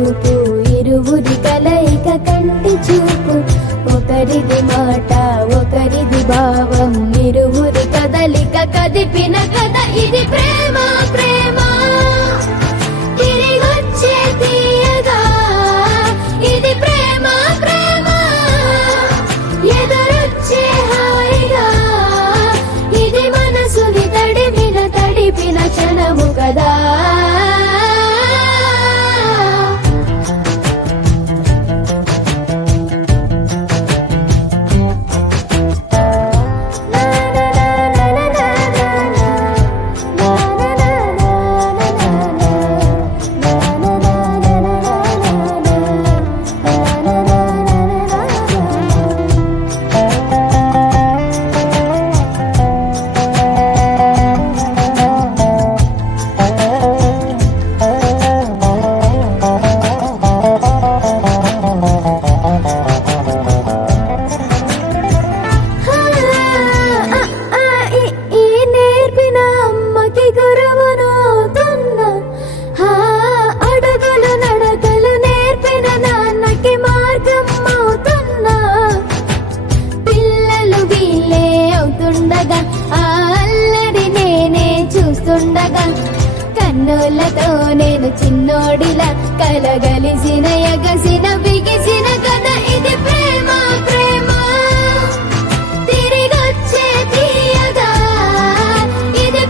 చూపు ఇరువురి కలయిక కంటి చూపు ఒకరిది మాట ఒకరిది భావం ఇరువురి కదలిక కదిపిన కథ ఇది ప్రేమ ప్రేమ తిరిగొచ్చే తీయగా ఇది ప్రేమ ప్రేమ ఎదురొచ్చే హాయిగా ఇది మనసుని తడిపిన క్షణము కదా కన్నులతో నేను చిన్నోడిలా కలగలిసిన ఎగసిన బిగిసిన కథ ఇది ప్రేమ